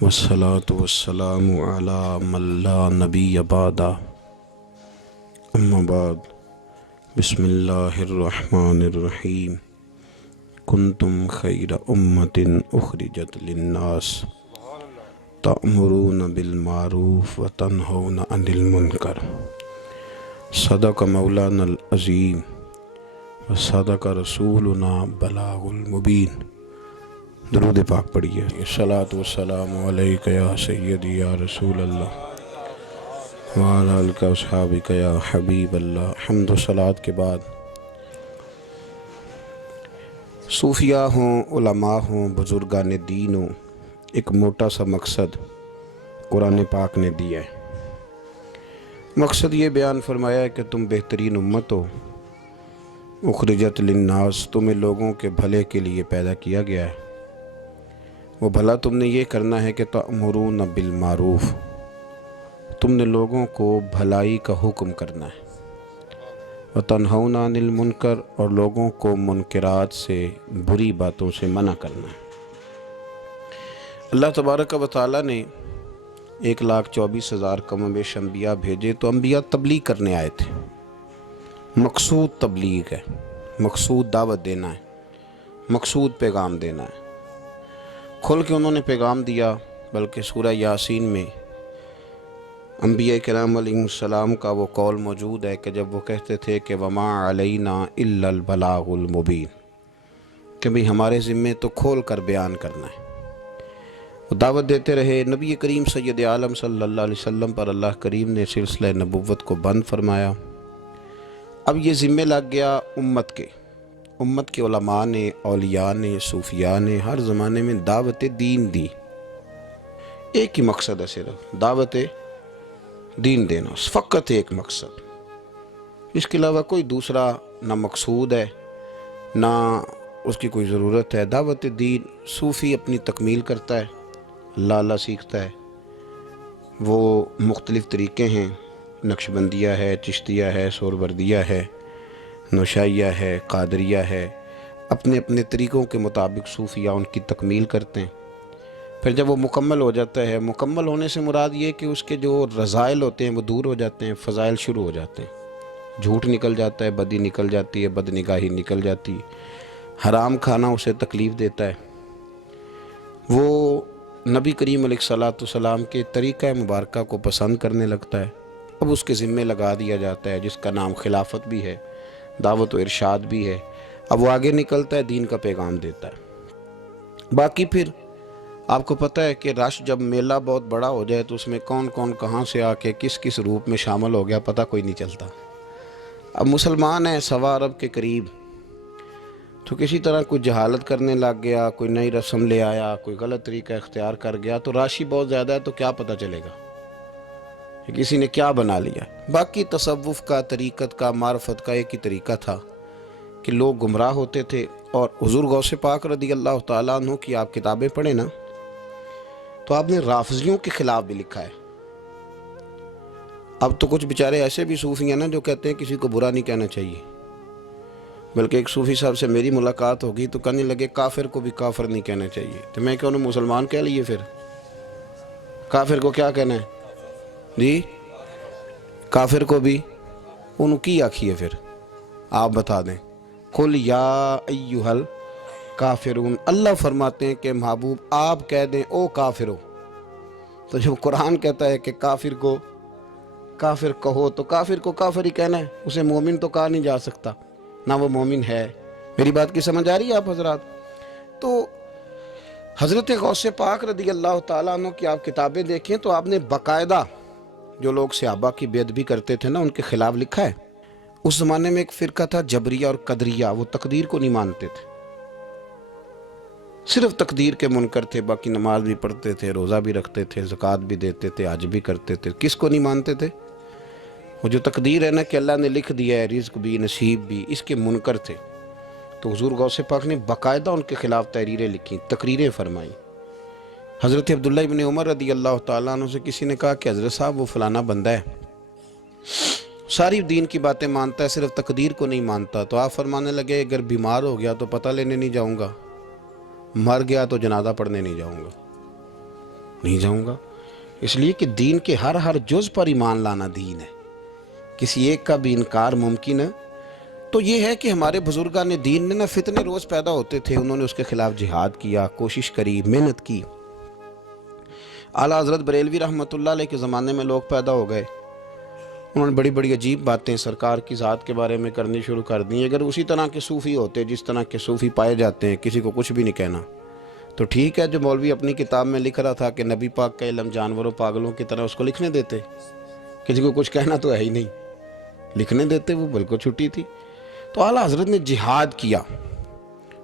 والصلاة والسلام على من لا نبي بعده أما بعد بسم الله الرحمن الرحيم كنتم خير أمة أخرجت للناس تأمرون بالمعروف وتنهون عن المنكر صدق مولانا العظیم وصدق رسولنا بلاغ المبین۔ درود پاک پڑھیے۔ الصلاۃ والسلام علیک یا سیدی یا رسول اللہ وعلی آلک و اصحابک یا حبیب اللہ۔ حمد و صلوات کے بعد صوفیاء ہوں، علماء ہوں، بزرگان دین ہوں، ایک موٹا سا مقصد قرآن پاک نے دیا ہے۔ مقصد یہ بیان فرمایا ہے کہ تم بہترین امت ہو، اخرجت للناس، تمہیں لوگوں کے بھلے کے لیے پیدا کیا گیا ہے۔ وہ بھلا تم نے یہ کرنا ہے کہ تأمرون بالمعروف، تم نے لوگوں کو بھلائی کا حکم کرنا ہے، وتنہون عن المنکر، اور لوگوں کو منکرات سے، بری باتوں سے منع کرنا ہے۔ اللہ تبارک و تعالیٰ نے 1,24,000 کم و بیش انبیاء بھیجے، تو انبیاء تبلیغ کرنے آئے تھے۔ مقصود تبلیغ ہے، مقصود دعوت دینا ہے، مقصود پیغام دینا ہے۔ کھل کے انہوں نے پیغام دیا، بلکہ سورہ یاسین میں انبیاء کرام علیہ السلام کا وہ قول موجود ہے کہ جب وہ کہتے تھے کہ وَمَا عَلَيْنَا إِلَّا الْبَلَاغُ الْمُبِينُ، کہ بھی ہمارے ذمے تو کھول کر بیان کرنا ہے۔ وہ دعوت دیتے رہے۔ نبی کریم سید عالم صلی اللہ علیہ وسلم پر اللہ کریم نے سلسلہ نبوت کو بند فرمایا۔ اب یہ ذمہ لگ گیا امت کے علماء نے، اولیاء نے، صوفیاء نے ہر زمانے میں دعوت دین دی۔ ایک ہی مقصد ہے، صرف دعوت دین دینا، فقط ایک مقصد، اس کے علاوہ کوئی دوسرا نہ مقصود ہے نہ اس کی کوئی ضرورت ہے۔ دعوت دین صوفی اپنی تکمیل کرتا ہے، اللہ سیکھتا ہے۔ وہ مختلف طریقے ہیں، نقشبندیہ ہے، چشتیہ ہے، سہروردیہ ہے، نوشائیہ ہے، قادریہ ہے۔ اپنے اپنے طریقوں کے مطابق صوفیاء ان کی تکمیل کرتے ہیں۔ پھر جب وہ مکمل ہو جاتا ہے، مکمل ہونے سے مراد یہ کہ اس کے جو رذائل ہوتے ہیں وہ دور ہو جاتے ہیں، فضائل شروع ہو جاتے ہیں، جھوٹ نکل جاتا ہے، بدی نکل جاتی ہے، بد نگاہی نکل جاتی ہے، حرام کھانا اسے تکلیف دیتا ہے۔ وہ نبی کریم علیہ الصلاۃ والسلام کے طریقہ مبارکہ کو پسند کرنے لگتا ہے۔ اب اس کے ذمے لگا دیا جاتا ہے، جس کا نام خلافت بھی ہے، دعوت و ارشاد بھی ہے۔ اب وہ آگے نکلتا ہے، دین کا پیغام دیتا ہے۔ باقی پھر آپ کو پتہ ہے کہ رش جب میلہ بہت بڑا ہو جائے تو اس میں کون کون کہاں سے آ کے کس کس روپ میں شامل ہو گیا پتہ کوئی نہیں چلتا۔ اب مسلمان ہیں 1.25 کے قریب، تو کسی طرح کوئی جہالت کرنے لگ گیا، کوئی نئی رسم لے آیا، کوئی غلط طریقہ اختیار کر گیا، تو راشی بہت زیادہ ہے تو کیا پتہ چلے گا کہ کسی نے کیا بنا لیا۔ باقی تصوف کا، طریقت کا، معرفت کا ایک ہی طریقہ تھا کہ لوگ گمراہ ہوتے تھے۔ اور حضور غوث پاک رضی اللہ تعالیٰ عنہ کی آپ کتابیں پڑھیں نا، تو آپ نے رافضیوں کے خلاف بھی لکھا ہے۔ اب تو کچھ بیچارے ایسے بھی صوفی ہیں نا جو کہتے ہیں کسی کو برا نہیں کہنا چاہیے، بلکہ ایک صوفی صاحب سے میری ملاقات ہوگی تو کہنے لگے کافر کو بھی کافر نہیں کہنا چاہیے، تو میں کہ انہوں مسلمان کہہ لیے، پھر کافر کو کیا کہنا ہے جی؟ کافر کو بھی انہوں کی آکھی ہے، پھر آپ بتا دیں۔ قل یا ایہا الکافرون، اللہ فرماتے ہیں کہ محبوب آپ کہہ دیں او کافرو۔ تو جب قرآن کہتا ہے کہ کافر کو کافر کہو، تو کافر کو کافر ہی کہنا ہے، اسے مومن تو کہا نہیں جا سکتا، نہ وہ مومن ہے۔ میری بات کی سمجھ آ رہی ہے آپ حضرات؟ تو حضرت غوث پاک رضی اللہ تعالیٰ عنہ کی آپ کتابیں دیکھیں تو آپ نے باقاعدہ جو لوگ صحابہ کی بے ادبی کرتے تھے نا ان کے خلاف لکھا ہے۔ اس زمانے میں ایک فرقہ تھا جبریہ اور قدریہ، وہ تقدیر کو نہیں مانتے تھے، صرف تقدیر کے منکر تھے، باقی نماز بھی پڑھتے تھے، روزہ بھی رکھتے تھے، زکوٰۃ بھی دیتے تھے، حج بھی کرتے تھے۔ کس کو نہیں مانتے تھے؟ وہ جو تقدیر ہے نا کہ اللہ نے لکھ دیا ہے رزق بھی نصیب بھی، اس کے منکر تھے۔ تو حضور غوث پاک نے باقاعدہ ان کے خلاف تحریریں لکھیں، تقریریں فرمائیں۔ حضرت عبداللہ ابن عمر رضی اللہ تعالیٰ عنہ سے کسی نے کہا کہ حضرت صاحب وہ فلانا بندہ ہے، ساری دین کی باتیں مانتا ہے، صرف تقدیر کو نہیں مانتا۔ تو آپ فرمانے لگے اگر بیمار ہو گیا تو پتہ لینے نہیں جاؤں گا، مر گیا تو جنازہ پڑھنے نہیں جاؤں گا۔ نہیں جاؤں گا، اس لیے کہ دین کے ہر جز پر ایمان لانا دین ہے، کسی ایک کا بھی انکار ممکن ہے۔ تو یہ ہے کہ ہمارے بزرگان دین نے نا فتنے روز پیدا ہوتے تھے، انہوں نے اس کے خلاف جہاد کیا، کوشش کری، محنت کی۔ اعلیٰ حضرت بریلوی رحمۃ اللہ علیہ کے زمانے میں لوگ پیدا ہو گئے، انہوں نے بڑی بڑی عجیب باتیں سرکار کی ذات کے بارے میں کرنی شروع کر دیں۔ اگر اسی طرح کے صوفی ہوتے جس طرح کے صوفی پائے جاتے ہیں، کسی کو کچھ بھی نہیں کہنا، تو ٹھیک ہے، جو مولوی اپنی کتاب میں لکھ رہا تھا کہ نبی پاک کا علم جانوروں پاگلوں کی طرح، اس کو لکھنے دیتے، کسی کو کچھ کہنا تو ہے ہی نہیں، لکھنے دیتے، وہ بالکل چھٹی تھی۔ تو اعلیٰ حضرت نے جہاد کیا،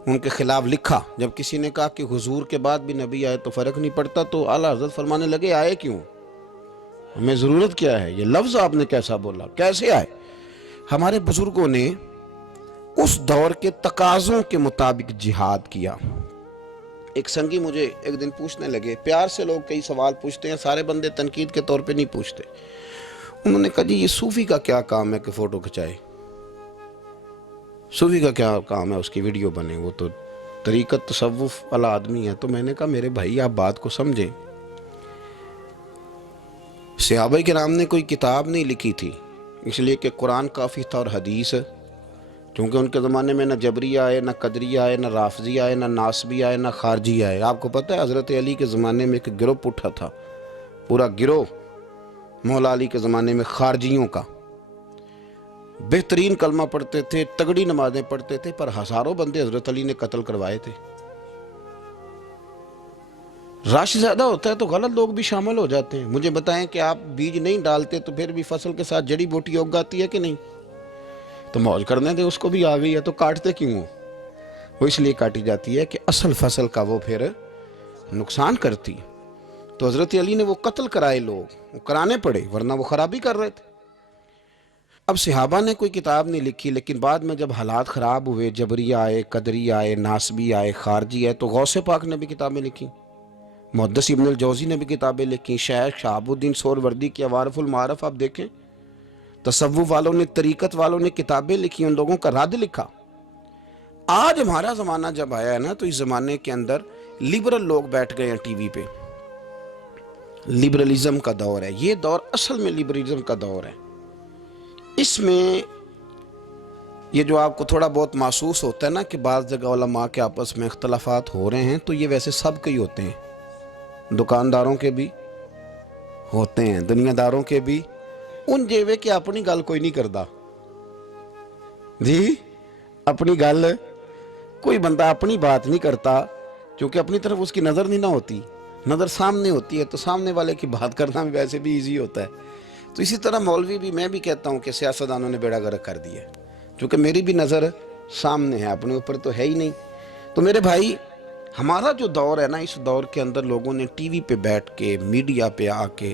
ان کے خلاف لکھا۔ جب کسی نے کہا کہ حضور کے بعد بھی نبی آئے تو فرق نہیں پڑتا، تو اعلیٰ حضرت فرمانے لگے آئے کیوں، ہمیں ضرورت کیا ہے، یہ لفظ آپ نے کیسا بولا، کیسے آئے؟ ہمارے بزرگوں نے اس دور کے تقاضوں کے مطابق جہاد کیا۔ ایک سنگی مجھے ایک دن پوچھنے لگے، پیار سے لوگ کئی سوال پوچھتے ہیں، سارے بندے تنقید کے طور پہ نہیں پوچھتے۔ انہوں نے کہا جی یہ صوفی کا کیا کام ہے کہ فوٹو کھچائے، صوفی کا کیا کام ہے اس کی ویڈیو بنے، وہ تو طریقت تصوف والا آدمی ہے۔ تو میں نے کہا میرے بھائی آپ بات کو سمجھیں، صحابہ کرام نے کوئی کتاب نہیں لکھی تھی، اس لیے کہ قرآن کافی تھا اور حدیث، چونکہ ان کے زمانے میں نہ جبری آئے، نہ قدری آئے، نہ رافضی آئے، نہ ناسبی آئے، نہ خارجی آئے۔ آپ کو پتہ ہے حضرت علی کے زمانے میں ایک گروپ اٹھا تھا، پورا گروہ مولا علی کے زمانے میں خارجیوں کا، بہترین کلمہ پڑھتے تھے، تگڑی نمازیں پڑھتے تھے، پر ہزاروں بندے حضرت علی نے قتل کروائے تھے۔ رش زیادہ ہوتا ہے تو غلط لوگ بھی شامل ہو جاتے ہیں۔ مجھے بتائیں کہ آپ بیج نہیں ڈالتے تو پھر بھی فصل کے ساتھ جڑی بوٹی اگ آتی ہے کہ نہیں؟ تو موج کرنے دے، اس کو بھی آ گئی ہے تو کاٹتے کیوں ہو؟ وہ اس لیے کاٹی جاتی ہے کہ اصل فصل کا وہ پھر نقصان کرتی۔ تو حضرت علی نے وہ قتل کرائے، لوگ وہ کرانے پڑے، ورنہ وہ خرابی کر رہے تھے۔ اب صحابہ نے کوئی کتاب نہیں لکھی، لیکن بعد میں جب حالات خراب ہوئے، جبری آئے، قدری آئے، ناسبی آئے، خارجی آئے، تو غوث پاک نے بھی کتابیں لکھی، محدث ابن الجوزی نے بھی کتابیں لکھی، شیخ شہاب الدین سہروردی کی عوارف المعارف آپ دیکھیں، تصوف والوں نے، طریقت والوں نے کتابیں لکھی، ان لوگوں کا رد لکھا۔ آج ہمارا زمانہ جب آیا ہے نا، تو اس زمانے کے اندر لبرل لوگ بیٹھ گئے ہیں ٹی وی پہ، لبرلزم کا دور ہے، یہ دور اصل میں لبرلزم کا دور ہے۔ اس میں یہ جو آپ کو تھوڑا بہت محسوس ہوتا ہے نا کہ بعض جگہ علماء کے آپس میں اختلافات ہو رہے ہیں، تو یہ ویسے سب کے ہی ہوتے ہیں، دکانداروں کے بھی ہوتے ہیں، دنیا داروں کے بھی، ان جیوے کہ اپنی گل کوئی نہیں کردا جی، اپنی گل کوئی بندہ اپنی بات نہیں کرتا، کیونکہ اپنی طرف اس کی نظر نہیں نہ ہوتی، نظر سامنے ہوتی ہے، تو سامنے والے کی بات کرنا بھی ویسے بھی ایزی ہوتا ہے۔ تو اسی طرح مولوی بھی، میں بھی کہتا ہوں کہ سیاستدانوں نے بیڑا گرک کر دیا ہے، کیونکہ میری بھی نظر سامنے ہے، اپنے اوپر تو ہے ہی نہیں۔ تو میرے بھائی، ہمارا جو دور ہے نا، اس دور کے اندر لوگوں نے ٹی وی پہ بیٹھ کے، میڈیا پہ آ کے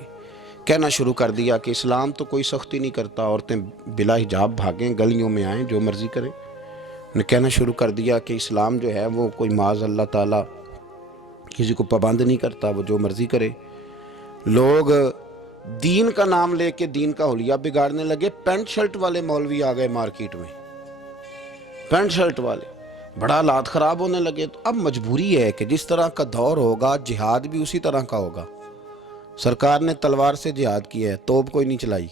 کہنا شروع کر دیا کہ اسلام تو کوئی سختی نہیں کرتا، عورتیں بلا حجاب بھاگیں، گلیوں میں آئیں، جو مرضی کریں۔ نے کہنا شروع کر دیا کہ اسلام جو ہے وہ کوئی معاذ اللہ تعالیٰ کسی کو پابند نہیں کرتا، وہ جو مرضی کرے۔ لوگ دین کا نام لے کے دین کا حلیہ بگاڑنے لگے۔ پینٹ شرٹ والے مولوی آ گئے مارکیٹ میں، پینٹ شرٹ والے، بڑا حالات خراب ہونے لگے۔ تو اب مجبوری ہے کہ جس طرح کا دور ہوگا، جہاد بھی اسی طرح کا ہوگا۔ سرکار نے تلوار سے جہاد کیا ہے، توپ کوئی نہیں چلائی۔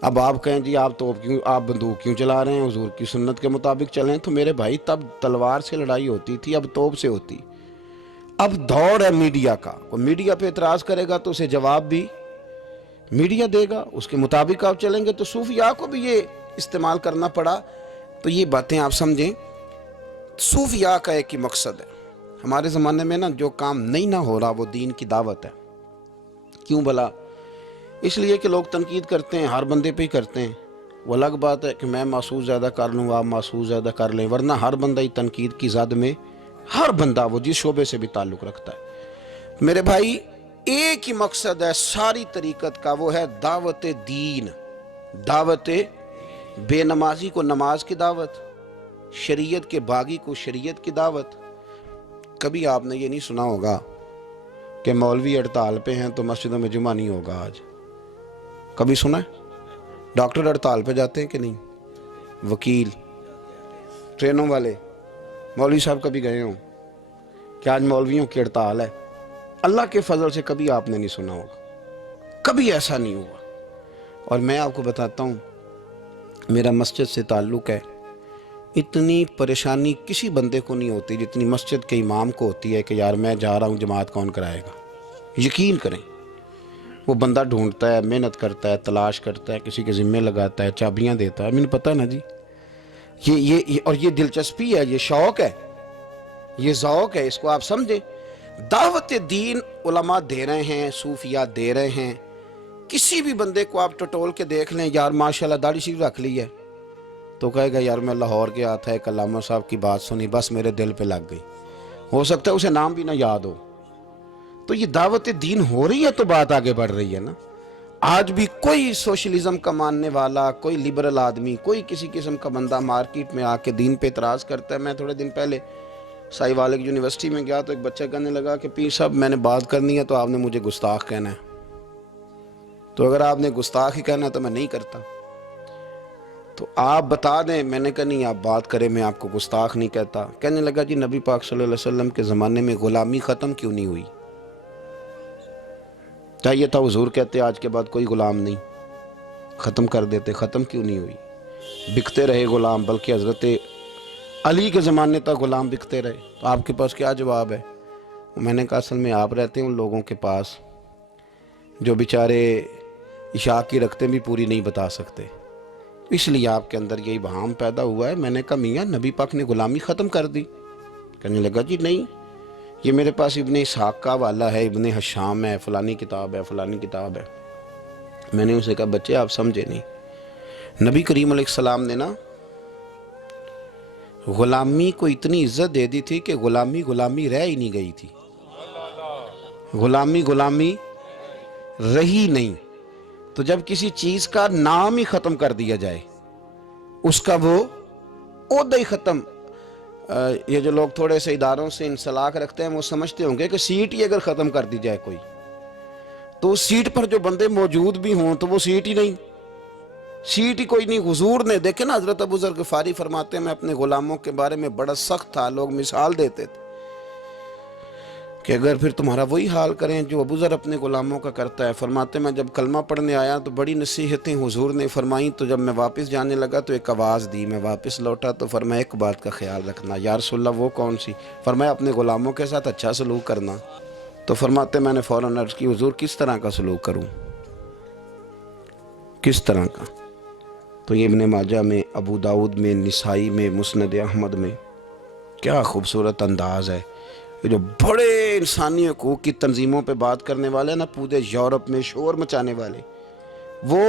اب آپ کہیں جی آپ توپ کیوں، آپ بندوق کیوں چلا رہے ہیں، حضور کی سنت کے مطابق چلیں؟ تو میرے بھائی تب تلوار سے لڑائی ہوتی تھی، اب توپ سے ہوتی۔ اب دور ہے میڈیا کا، کوئی میڈیا پہ اعتراض کرے گا تو اسے جواب بھی میڈیا دے گا، اس کے مطابق آپ چلیں گے۔ تو صوفیاء کو بھی یہ استعمال کرنا پڑا۔ تو یہ باتیں آپ سمجھیں، صوفیاء کا ایک ہی مقصد ہے۔ ہمارے زمانے میں نا جو کام نہیں نہ ہو رہا وہ دین کی دعوت ہے۔ کیوں بھلا؟ اس لیے کہ لوگ تنقید کرتے ہیں، ہر بندے پہ ہی کرتے ہیں۔ وہ الگ بات ہے کہ میں محسوس زیادہ کر لوں، آپ محسوس زیادہ کر لیں، ورنہ ہر بندہ ہی تنقید کی زد میں، ہر بندہ وہ جس شعبے سے بھی تعلق رکھتا ہے۔ میرے بھائی، ایک ہی مقصد ہے ساری طریقت کا، وہ ہے دعوت دین، دعوت بے نمازی کو نماز کی دعوت، شریعت کے باغی کو شریعت کی دعوت۔ کبھی آپ نے یہ نہیں سنا ہوگا کہ مولوی ہڑتال پہ ہیں تو مسجدوں میں جمعہ نہیں ہوگا آج؟ کبھی سنا ہے؟ ڈاکٹر ہڑتال پہ جاتے ہیں کہ نہیں؟ وکیل، ٹرینوں والے، مولوی صاحب کبھی گئے ہوں کہ آج مولویوں کی ہڑتال ہے؟ اللہ کے فضل سے کبھی آپ نے نہیں سنا ہوگا، کبھی ایسا نہیں ہوا۔ اور میں آپ کو بتاتا ہوں، میرا مسجد سے تعلق ہے، اتنی پریشانی کسی بندے کو نہیں ہوتی جتنی مسجد کے امام کو ہوتی ہے کہ یار میں جا رہا ہوں، جماعت کون کرائے گا۔ یقین کریں، وہ بندہ ڈھونڈتا ہے، محنت کرتا ہے، تلاش کرتا ہے، کسی کے ذمے لگاتا ہے، چابیاں دیتا ہے۔ مجھے پتہ نا جی، اور یہ دلچسپی ہے، یہ شوق ہے، یہ ذوق ہے، اس کو آپ سمجھیں۔ دعوت دین علماء دے رہے ہیں، صوفیات دے رہے ہیں۔ کسی بھی بندے کو آپ ٹٹول کے دیکھ لیں، یار ماشاءاللہ داڑھی شریف رکھ لی ہے، تو کہے گا یار میں لاہور کے آتا ہے، ایک علامہ صاحب کی بات سنی، بس میرے دل پہ لگ گئی۔ ہو سکتا ہے اسے نام بھی نہ یاد ہو۔ تو یہ دعوت دین ہو رہی ہے تو بات آگے بڑھ رہی ہے نا۔ آج بھی کوئی سوشلزم کا ماننے والا، کوئی لبرل آدمی، کوئی کسی قسم کا بندہ مارکیٹ میں آ کے دین پہ اعتراض کرتا ہے۔ میں تھوڑے دن پہلے سائی والک یونیورسٹی میں گیا تو ایک بچہ کہنے لگا کہ پیر صاحب میں نے بات کرنی ہے تو آپ نے مجھے گستاخ کہنا ہے، تو اگر آپ نے گستاخ ہی کہنا ہے تو میں نہیں کرتا۔ تو آپ بتا دیں۔ میں نے کہا نہیں، آپ بات کریں، میں آپ کو گستاخ نہیں کہتا۔ کہنے لگا جی نبی پاک صلی اللہ علیہ وسلم کے زمانے میں غلامی ختم کیوں نہیں ہوئی؟ چاہیے تھا حضور کہتے آج کے بعد کوئی غلام نہیں، ختم کر دیتے، ختم کیوں نہیں ہوئی؟ بکتے رہے غلام، بلکہ حضرت علی کے زمانے تک غلام بکتے رہے۔ تو آپ کے پاس کیا جواب ہے؟ میں نے کہا اصل میں آپ رہتے ہیں ان لوگوں کے پاس جو بیچارے عشاء کی رکھتے بھی پوری نہیں بتا سکتے، اس لیے آپ کے اندر یہی بہام پیدا ہوا ہے۔ میں نے کہا میاں نبی پاک نے غلامی ختم کر دی؟ کہنے لگا جی نہیں، یہ میرے پاس ابن اسحاق کا حوالہ ہے، ابن حشام ہے، فلانی کتاب ہے، فلانی کتاب ہے۔ میں نے اسے کہا بچے آپ سمجھے نہیں، نبی کریم علیہ السلام نے نا غلامی کو اتنی عزت دے دی تھی کہ غلامی غلامی رہ ہی نہیں گئی تھی، غلامی غلامی رہی نہیں۔ تو جب کسی چیز کا نام ہی ختم کر دیا جائے، اس کا وہ عہدہ ہی ختم۔ یہ جو لوگ تھوڑے سے اداروں سے انسلاک رکھتے ہیں وہ سمجھتے ہوں گے کہ سیٹ ہی اگر ختم کر دی جائے کوئی، تو اس سیٹ پر جو بندے موجود بھی ہوں تو وہ سیٹ ہی نہیں، سیٹ ہی کوئی نہیں۔ حضور نے دیکھے نا، حضرت ابو ذر غفاری فرماتے ہیں میں اپنے غلاموں کے بارے میں بڑا سخت تھا، لوگ مثال دیتے تھے کہ اگر پھر تمہارا وہی حال کریں جو ابو ذر اپنے غلاموں کا کرتا ہے۔ فرماتے میں جب کلمہ پڑھنے آیا تو بڑی نصیحتیں حضور نے فرمائیں، تو جب میں واپس جانے لگا تو ایک آواز دی، میں واپس لوٹا تو فرمایا ایک بات کا خیال رکھنا۔ یا رسول اللہ وہ کون سی؟ فرمایا اپنے غلاموں کے ساتھ اچھا سلوک کرنا۔ تو فرماتے میں نے فوراً عرض کی حضور کس طرح کا سلوک کروں، کس طرح کا؟ تو یہ ابن ماجہ میں، ابو داؤد میں، نسائی میں، مسند احمد میں، کیا خوبصورت انداز ہے۔ یہ جو بڑے انسانی حقوق کی تنظیموں پہ بات کرنے والے نا، پورے یورپ میں شور مچانے والے، وہ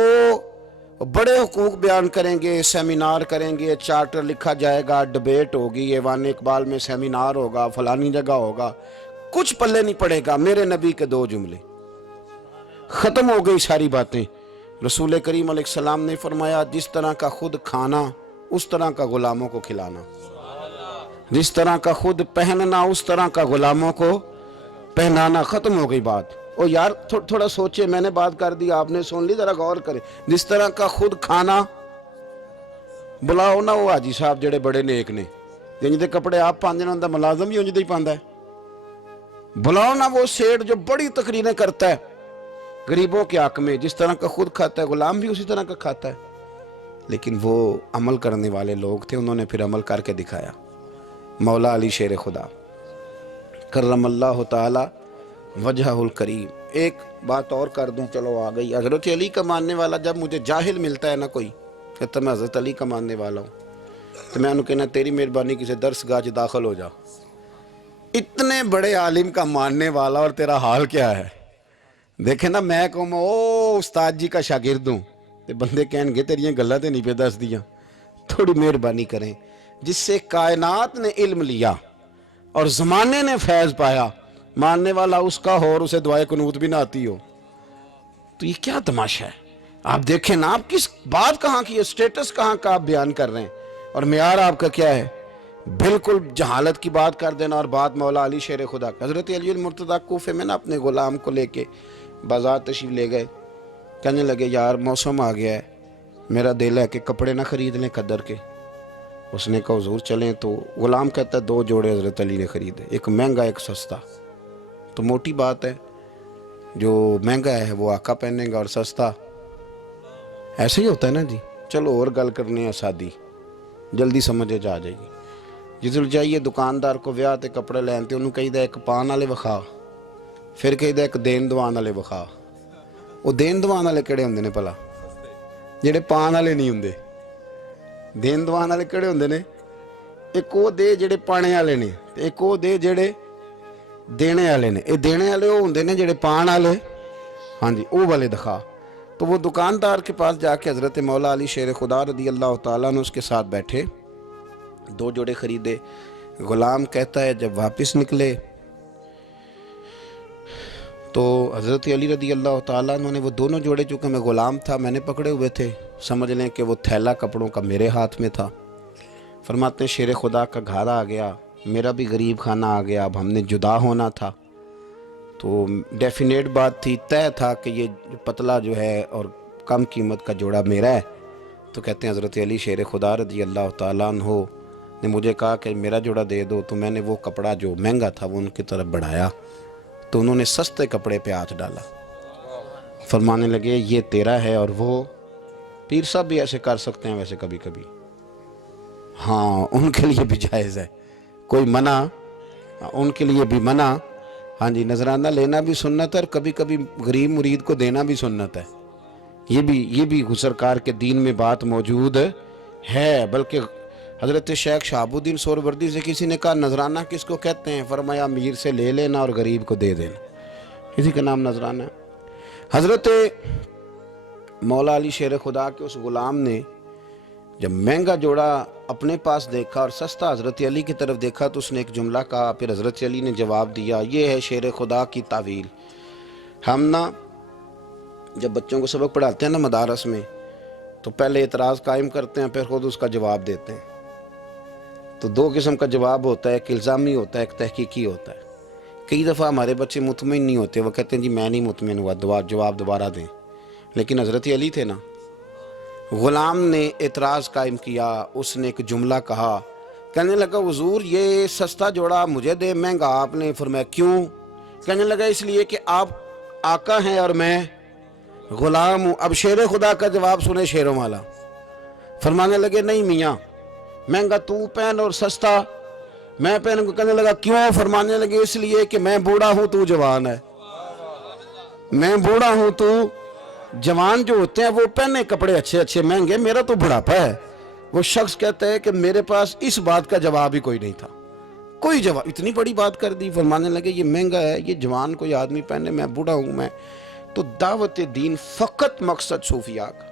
بڑے حقوق بیان کریں گے، سیمینار کریں گے، چارٹر لکھا جائے گا، ڈبیٹ ہوگی، ایوان اقبال میں سیمینار ہوگا، فلانی جگہ ہوگا، کچھ پلے نہیں پڑے گا۔ میرے نبی کے 2 جملے، ختم ہو گئی ساری باتیں۔ رسول کریم علیہ السلام نے فرمایا جس طرح کا خود کھانا اس طرح کا غلاموں کو کھلانا، جس طرح کا خود پہننا اس طرح کا غلاموں کو پہنانا۔ ختم ہو گئی بات۔ او یار تھوڑا سوچے، میں نے بات کر دی، آپ نے سن لی، ذرا غور کریں۔ جس طرح کا خود کھانا، بلاؤ نا وہ حاجی صاحب جڑے بڑے نیک نے، جن دے کپڑے آپ پاندے نا، ان دا ملازم بھی انج دے ہی پاندا ہے۔ بلاؤ نا وہ سیٹ جو بڑی تقریریں کرتا ہے غریبوں کے حق میں، جس طرح کا خود کھاتا ہے غلام بھی اسی طرح کا کھاتا ہے۔ لیکن وہ عمل کرنے والے لوگ تھے، انہوں نے پھر عمل کر کے دکھایا۔ مولا علی شیر خدا کرم اللہ تعالی وجہ الکریم۔ ایک بات اور کر دوں، چلو آ گئی۔ حضرت علی کا ماننے والا جب مجھے جاہل ملتا ہے نا کوئی، کہتا میں حضرت علی کا ماننے والا ہوں، تو میں انہوں کہنا تیری مہربانی کسی درس گاہ داخل ہو جا۔ اتنے بڑے عالم کا ماننے والا اور تیرا حال کیا ہے؟ دیکھیں نا، میں کہوں او استاد جی کا شاگرد ہوں، تے بندے کہیں گے تیریاں گلاں تے نہیں پہ دس دیاں۔ تھوڑی مہربانی کریں۔ جس سے کائنات نے علم لیا اور زمانے نے فیض پایا، ماننے والا اس کا ہو اور اسے دعائے قنوت بھی نہ آتی ہو، تو یہ کیا تماشا ہے؟ آپ دیکھیں نا، آپ کس بات کہاں کی ہے، سٹیٹس کہاں کا آپ بیان کر رہے ہیں، اور معیار آپ کا کیا ہے؟ بالکل جہالت کی بات کر دینا۔ اور بات مولا علی شیر خدا۔ حضرت علی المرتضیٰ کوفے میں نا اپنے غلام کو لے کے بازار تشریف لے گئے، کہنے لگے یار موسم آ گیا ہے، میرا دل ہے کہ کپڑے نہ خرید لیں قدر کے۔ اس نے کہا حضور چلیں، تو غلام کہتا ہے 2 جوڑے حضرت علی نے خریدے، ایک مہنگا ایک سستا۔ تو موٹی بات ہے، جو مہنگا ہے وہ آقا پہنے گا اور سستا ایسے ہی ہوتا ہے نا جی۔ چلو اور گل کرنے ہیں سادی، جلدی سمجھے جا جائے گی۔ جس جائیے دکاندار کو ویاہ تے کپڑے لین تے انہوں کہیدا ایک پان والے وکھا، پھر کہیدا ایک دین دوان والے وکھا۔ وہ دین دوان والے کہڑے ہوندے نے بھلا؟ جڑے پان والے نہیں ہوندے۔ دین دوان والے کہڑے ہوندے نے؟ ایک وہ دے جڑے پانے والے نے، ایک وہ دے جڑے دینے والے نے۔ یہ دینے والے وہ ہوندے نے جڑے پان والے، ہاں جی وہ والے دکھا۔ تو وہ دکاندار کے پاس جا کے حضرت مولا علی شیر خدا رضی اللہ تعالیٰ نے اس کے ساتھ بیٹھے، 2 جوڑے خریدے۔ غلام کہتا ہے جب واپس نکلے تو حضرت علی رضی اللہ تعالیٰ نے وہ دونوں جوڑے، چونکہ میں غلام تھا میں نے پکڑے ہوئے تھے، سمجھ لیں کہ وہ تھیلا کپڑوں کا میرے ہاتھ میں تھا۔ فرماتے ہیں شیر خدا کا گھر آ گیا، میرا بھی غریب خانہ آ گیا، اب ہم نے جدا ہونا تھا۔ تو ڈیفینیٹ بات تھی، طے تھا کہ یہ پتلا جو ہے اور کم قیمت کا جوڑا میرا ہے۔ تو کہتے ہیں حضرت علی شیر خدا رضی اللہ تعالیٰ عنہ نے مجھے کہا کہ میرا جوڑا دے دو، تو میں نے وہ کپڑا جو مہنگا تھا وہ ان کی طرف بڑھایا، تو انہوں نے سستے کپڑے پہ ہاتھ ڈالا، فرمانے لگے یہ تیرا ہے۔ اور وہ پیر صاحب بھی ایسے کر سکتے ہیں ویسے کبھی کبھی، ہاں ان کے لیے بھی جائز ہے، کوئی منع ان کے لیے بھی منع، ہاں جی نذرانہ لینا بھی سنت ہے اور کبھی کبھی غریب مرید کو دینا بھی سنت ہے۔ یہ بھی سرکار کے دین میں بات موجود ہے۔ بلکہ حضرت شیخ شہاب الدین سہروردی سے کسی نے کہا نذرانہ کس کو کہتے ہیں؟ فرمایا امیر سے لے لینا اور غریب کو دے دینا، اسی کا نام نذرانہ ہے۔ حضرت مولا علی شیر خدا کے اس غلام نے جب مہنگا جوڑا اپنے پاس دیکھا اور سستا حضرت علی کی طرف دیکھا تو اس نے ایک جملہ کہا، پھر حضرت علی نے جواب دیا، یہ ہے شیر خدا کی تعویل۔ ہم نا جب بچوں کو سبق پڑھاتے ہیں نا مدارس میں، تو پہلے اعتراض قائم کرتے ہیں، پھر خود اس کا جواب دیتے ہیں۔ تو 2 قسم کا جواب ہوتا ہے، ایک الزامی ہوتا ہے، ایک تحقیقی ہوتا ہے۔ کئی دفعہ ہمارے بچے مطمئن نہیں ہوتے، وہ کہتے ہیں جی میں نہیں مطمئن ہوا، جواب دوبارہ دیں۔ لیکن حضرت علی تھے نا، غلام نے اعتراض قائم کیا، اس نے ایک جملہ کہا، کہنے لگا حضور یہ سستا جوڑا مجھے دے، مہنگا آپ نے۔ فرمایا کیوں؟ کہنے لگا اس لیے کہ آپ آقا ہیں اور میں غلام ہوں۔ اب شیر خدا کا جواب سنے شیروں والا، فرمانے لگے نہیں میاں، مہنگا تو پہن اور سستا میں پہن۔ کہنے لگا کیوں؟ فرمانے لگے اس لیے کہ میں بوڑھا ہوں تو جوان ہے، میں بوڑھا ہوں تو جوان جو ہوتے ہیں وہ پہنے کپڑے اچھے اچھے مہنگے، میرا تو بڑھاپا ہے۔ وہ شخص کہتا ہے کہ میرے پاس اس بات کا جواب ہی کوئی نہیں تھا، کوئی جواب، اتنی بڑی بات کر دی۔ فرمانے لگے یہ مہنگا ہے، یہ جوان کوئی آدمی پہنے، میں بوڑھا ہوں میں۔ تو دعوت دین فقط مقصد صوفیاء کا،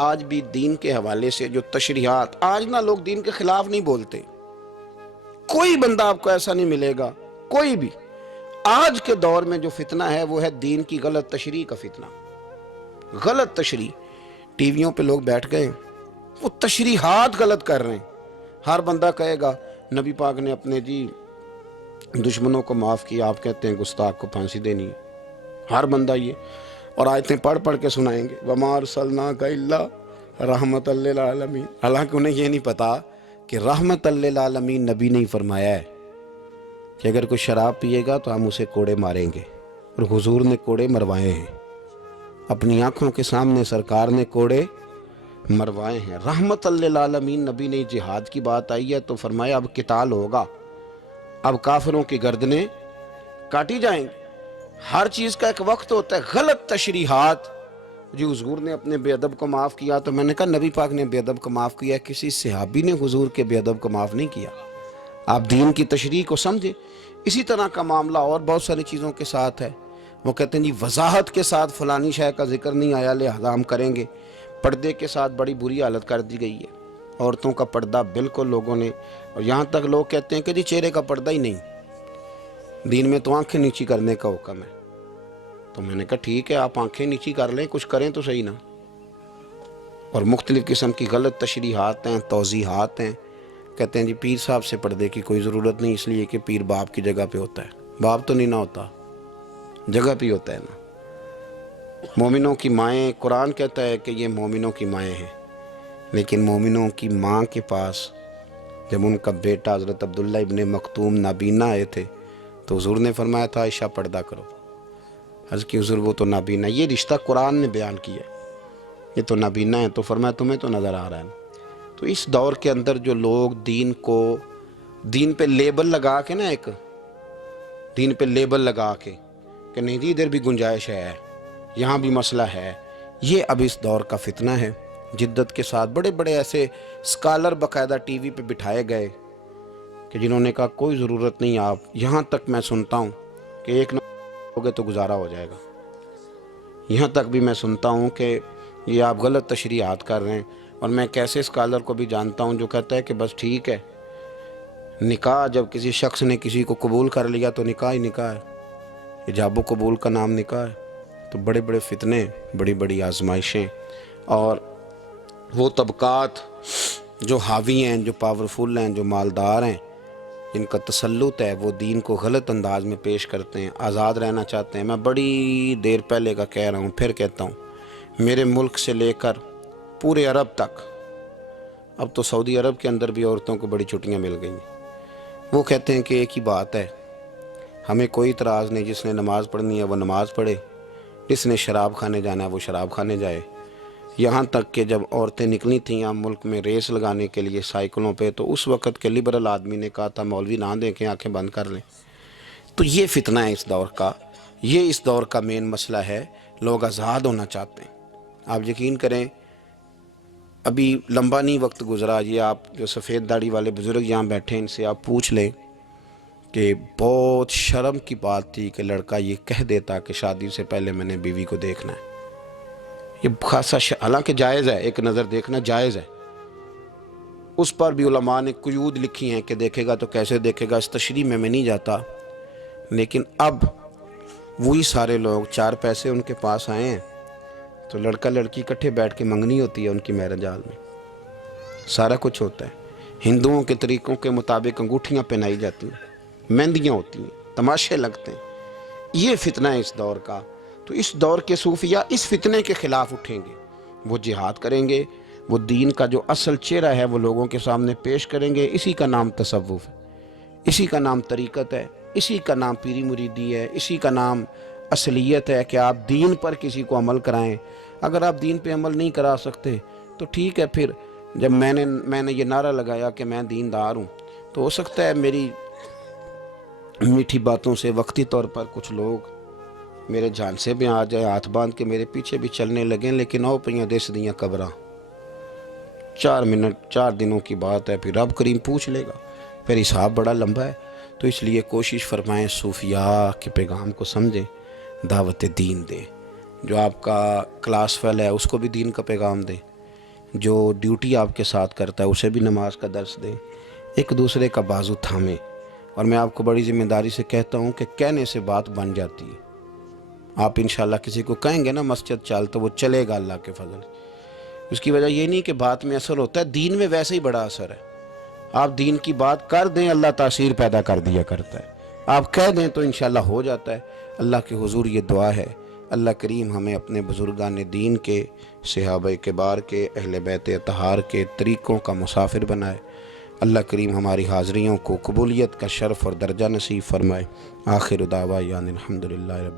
آج بھی دین کے حوالے سے جو تشریحات، آج نہ لوگ دین کے خلاف نہیں بولتے، کوئی بندہ آپ کو ایسا نہیں ملے گا، کوئی بھی۔ آج کے دور میں جو فتنہ ہے وہ ہے دین کی غلط تشریح کا فتنہ، غلط تشریح۔ ٹی ویوں پہ لوگ بیٹھ گئے، وہ تشریحات غلط کر رہے ہیں۔ ہر بندہ کہے گا نبی پاک نے اپنے دشمنوں کو معاف کیا، آپ کہتے ہیں گستاخ کو پھانسی دینی ہے۔ ہر بندہ یہ، اور آیتیں پڑھ پڑھ کے سنائیں گے، وَمَا أَرْسَلْنَاكَ إِلَّا رَحْمَةً لِّلْعَالَمِينَ۔ حالانکہ انہیں یہ نہیں پتا کہ رحمت للعالمین نبی نے فرمایا ہے کہ اگر کوئی شراب پیے گا تو ہم اسے کوڑے ماریں گے، اور حضور نے کوڑے مروائے ہیں، اپنی آنکھوں کے سامنے سرکار نے کوڑے مروائے ہیں۔ رحمت للعالمین نبی نے، جہاد کی بات آئی ہے تو فرمایا اب قتال ہوگا، اب کافروں کی گردنیں کاٹی جائیں گی۔ ہر چیز کا ایک وقت ہوتا ہے۔ غلط تشریحات، جی حضور نے اپنے بے ادب کو معاف کیا، تو میں نے کہا نبی پاک نے بے ادب کو معاف کیا، کسی صحابی نے حضور کے بے ادب کو معاف نہیں کیا۔ آپ دین کی تشریح کو سمجھیں۔ اسی طرح کا معاملہ اور بہت ساری چیزوں کے ساتھ ہے۔ وہ کہتے ہیں جی وضاحت کے ساتھ فلانی شے کا ذکر نہیں آیا لہذا ہم کریں گے۔ پردے کے ساتھ بڑی بری حالت کر دی گئی ہے، عورتوں کا پردہ بالکل لوگوں نے، اور یہاں تک لوگ کہتے ہیں کہ جی چہرے کا پردہ ہی نہیں، دین میں تو آنکھیں نیچی کرنے کا حکم ہے۔ تو میں نے کہا ٹھیک ہے آپ آنکھیں نیچی کر لیں، کچھ کریں تو صحیح نا۔ اور مختلف قسم کی غلط تشریحات ہیں، توضیحات ہیں۔ کہتے ہیں جی پیر صاحب سے پردے کی کوئی ضرورت نہیں، اس لیے کہ پیر باپ کی جگہ پہ ہوتا ہے۔ باپ تو نہیں نہ ہوتا، جگہ پہ ہوتا ہے نا۔ مومنوں کی مائیں، قرآن کہتا ہے کہ یہ مومنوں کی مائیں ہیں، لیکن مومنوں کی ماں کے پاس جب ان کا بیٹا حضرت عبداللہ ابن مکتوم نابینا آئے تھے تو حضور نے فرمایا تھا عائشہ پردہ کرو. عرض کی حضور وہ تو نابینا. یہ رشتہ قرآن نے بیان کیا ہے, یہ تو نابینا ہے. تو فرمایا تمہیں تو نظر آ رہا ہے نا. تو اس دور کے اندر جو لوگ دین پہ لیبل لگا کے نا, ایک دین پہ لیبل لگا کے کہ نہیں جی ادھر بھی گنجائش ہے, یہاں بھی مسئلہ ہے, یہ اب اس دور کا فتنہ ہے. جدت کے ساتھ بڑے بڑے ایسے اسکالر باقاعدہ ٹی وی پہ بٹھائے گئے کہ جنہوں نے کہا کوئی ضرورت نہیں آپ, یہاں تک میں سنتا ہوں کہ ایک نہ ہوگے تو گزارا ہو جائے گا. یہاں تک بھی میں سنتا ہوں کہ یہ آپ غلط تشریحات کر رہے ہیں. اور میں کیسے اسکالر کو بھی جانتا ہوں جو کہتا ہے کہ بس ٹھیک ہے, نکاح جب کسی شخص نے کسی کو قبول کر لیا تو نکاح ہی نکاح ہے, حجاب و قبول کا نام نکاح ہے. تو بڑے بڑے فتنے, بڑی بڑی آزمائشیں, اور وہ طبقات جو حاوی ہیں, جو پاورفل ہیں, جو مالدار ہیں, جن کا تسلط ہے, وہ دین کو غلط انداز میں پیش کرتے ہیں, آزاد رہنا چاہتے ہیں. میں بڑی دیر پہلے کا کہہ رہا ہوں, پھر کہتا ہوں, میرے ملک سے لے کر پورے عرب تک, اب تو سعودی عرب کے اندر بھی عورتوں کو بڑی چھٹیاں مل گئی ہیں. وہ کہتے ہیں کہ ایک ہی بات ہے, ہمیں کوئی اعتراض نہیں, جس نے نماز پڑھنی ہے وہ نماز پڑھے, جس نے شراب کھانے جانا ہے وہ شراب کھانے جائے. یہاں تک کہ جب عورتیں نکلی تھیں یہاں ملک میں ریس لگانے کے لیے سائیکلوں پہ, تو اس وقت کے لبرل آدمی نے کہا تھا مولوی نہ دیکھیں, آنکھیں بند کر لیں. تو یہ فتنہ ہے اس دور کا, یہ اس دور کا مین مسئلہ ہے. لوگ آزاد ہونا چاہتے ہیں. آپ یقین کریں, ابھی لمبا نہیں وقت گزرا, یہ آپ جو سفید داڑھی والے بزرگ یہاں بیٹھے ہیں ان سے آپ پوچھ لیں کہ بہت شرم کی بات تھی کہ لڑکا یہ کہہ دیتا کہ شادی سے پہلے میں نے بیوی کو دیکھنا ہے. یہ خاصا حالانکہ جائز ہے, ایک نظر دیکھنا جائز ہے. اس پر بھی علماء نے قیود لکھی ہیں کہ دیکھے گا تو کیسے دیکھے گا, اس تشریح میں نہیں جاتا. لیکن اب وہی سارے لوگ, چار پیسے ان کے پاس آئے ہیں تو لڑکا لڑکی اکٹھے بیٹھ کے منگنی ہوتی ہے ان کی میرج ہال میں, سارا کچھ ہوتا ہے. ہندوؤں کے طریقوں کے مطابق انگوٹھیاں پہنائی جاتی ہیں, مہندیاں ہوتی ہیں, تماشے لگتے ہیں. یہ فتنہ ہے اس دور کا. تو اس دور کے صوفیاء اس فتنے کے خلاف اٹھیں گے, وہ جہاد کریں گے, وہ دین کا جو اصل چہرہ ہے وہ لوگوں کے سامنے پیش کریں گے. اسی کا نام تصوف ہے, اسی کا نام طریقت ہے, اسی کا نام پیری مریدی ہے, اسی کا نام اصلیت ہے کہ آپ دین پر کسی کو عمل کرائیں. اگر آپ دین پہ عمل نہیں کرا سکتے تو ٹھیک ہے, پھر جب میں نے یہ نعرہ لگایا کہ میں دیندار ہوں, تو ہو سکتا ہے میری میٹھی باتوں سے وقتی طور پر کچھ لوگ میرے جان سے بھی آ جائے, ہاتھ باندھ کے میرے پیچھے بھی چلنے لگیں, لیکن او پئیاں دس دیاں قبراں, 4 منٹ 4 دنوں کی بات ہے, پھر رب کریم پوچھ لے گا, پھر حساب بڑا لمبا ہے. تو اس لیے کوشش فرمائیں صوفیاء کے پیغام کو سمجھیں, دعوت دین دیں. جو آپ کا کلاس فیل ہے اس کو بھی دین کا پیغام دیں, جو ڈیوٹی آپ کے ساتھ کرتا ہے اسے بھی نماز کا درس دیں. ایک دوسرے کا بازو تھامیں. اور میں آپ کو بڑی ذمہ داری سے کہتا ہوں کہ کہنے سے بات بن جاتی ہے. آپ انشاءاللہ کسی کو کہیں گے نا مسجد چل, تو وہ چلے گا اللہ کے فضل. اس کی وجہ یہ نہیں کہ بات میں اثر ہوتا ہے, دین میں ویسے ہی بڑا اثر ہے. آپ دین کی بات کر دیں, اللہ تاثیر پیدا کر دیا کرتا ہے. آپ کہہ دیں تو انشاءاللہ ہو جاتا ہے. اللہ کے حضور یہ دعا ہے, اللہ کریم ہمیں اپنے بزرگان دین کے, صحابہ کبار کے, اہل بیت اطہار کے طریقوں کا مسافر بنائے. اللہ کریم ہماری حاضریوں کو قبولیت کا شرف اور درجہ نصیب فرمائے. آخر دعوانا الحمدللہ رب